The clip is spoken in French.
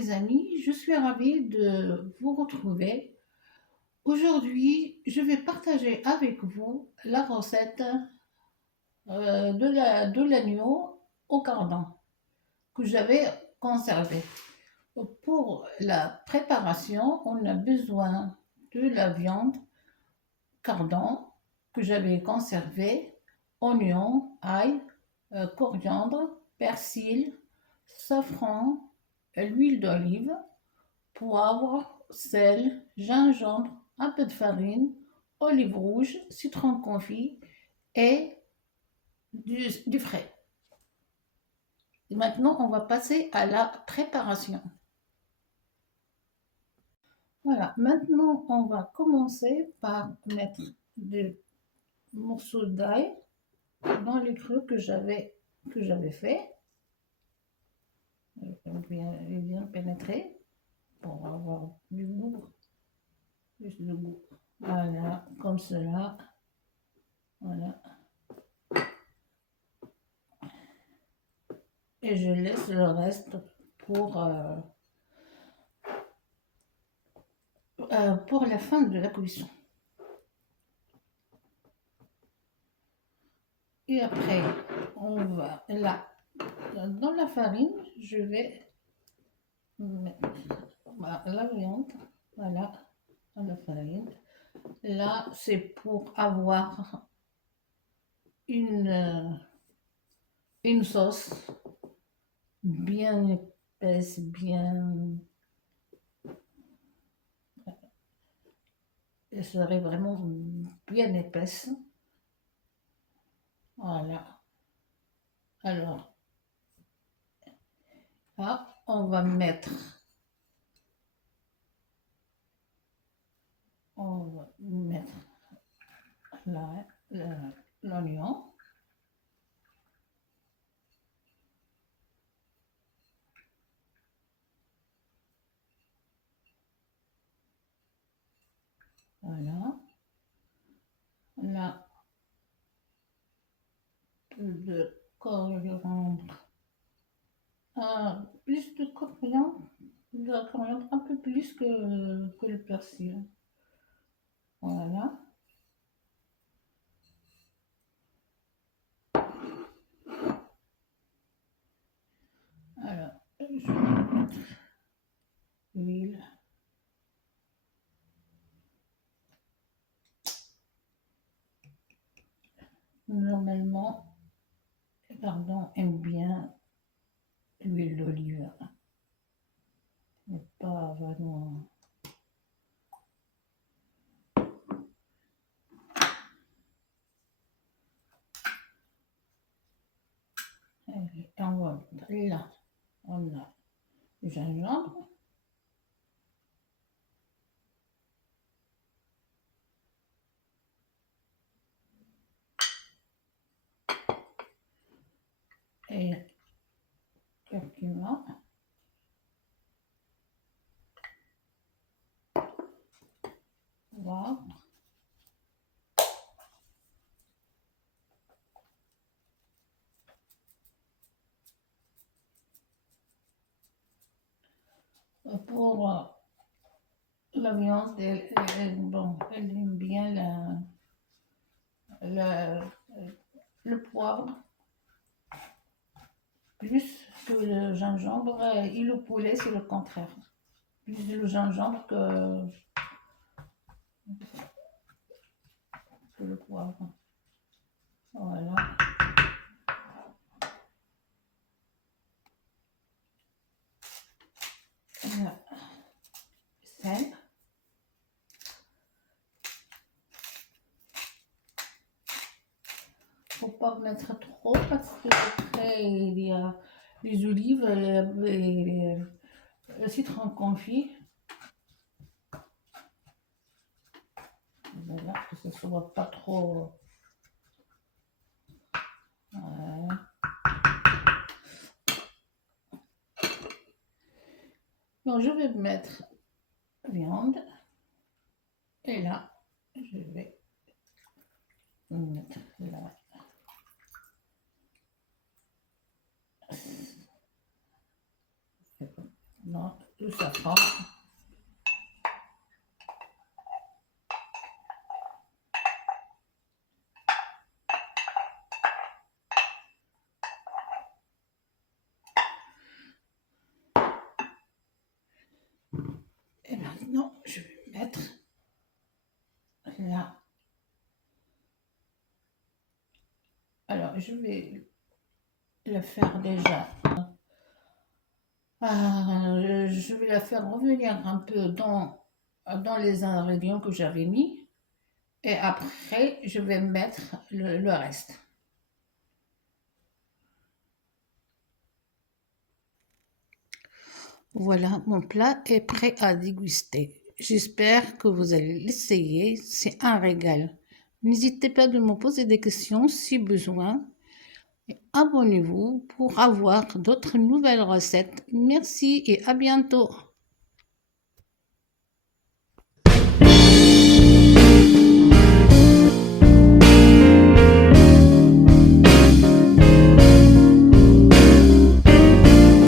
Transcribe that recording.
les amis, je suis ravie de vous retrouver. Aujourd'hui, je vais partager avec vous la recette de l'agneau au cardan que j'avais conservé. Pour la préparation, on a besoin de la viande cardan que j'avais conservée, oignons, ail, coriandre, persil, safran, l'huile d'olive, poivre, sel, gingembre, un peu de farine, olive rouge, citron confit et du frais. Et maintenant, on va passer à la préparation. Voilà, maintenant, on va commencer par mettre des morceaux d'ail dans les creux que j'avais fait. Bien pénétrer pour avoir du goût, plus de goût. Voilà, comme cela. Voilà. Et je laisse le reste pour la fin de la cuisson. Et après, on va là, dans la farine, je vais mettre la viande, voilà, dans la farine. Là, c'est pour avoir une sauce bien épaisse, elle serait vraiment bien épaisse. Voilà. Alors, là, on va mettre l'oignon. Voilà. Là, de coriandre. Plus de coriandre, un peu plus que le persil. Voilà. Alors, je vais mettre l'huile. Normalement, les pardon aiment bien l'huile d'olive, mais pas vraiment. Et on va là, on a du gingembre. Et curcuma. Poivre. Pour la viande, bon, elle aime bien le poivre plus que le gingembre. Et le poulet, c'est le contraire. Plus le gingembre que le poivre. Voilà. Voilà. Sel. Faut pas mettre trop parce que après il y a les olives et le citron confit. Voilà, que ce soit pas trop. Voilà. Donc je vais mettre viande et là je vais mettre là. Non, le safran. Et maintenant, je vais mettre là. Alors, je vais le faire déjà. Je vais la faire revenir un peu dans les ingrédients que j'avais mis. Et après, je vais mettre le reste. Voilà, mon plat est prêt à déguster. J'espère que vous allez l'essayer. C'est un régal. N'hésitez pas de me poser des questions si besoin. Et abonnez-vous pour avoir d'autres nouvelles recettes. Merci et à bientôt.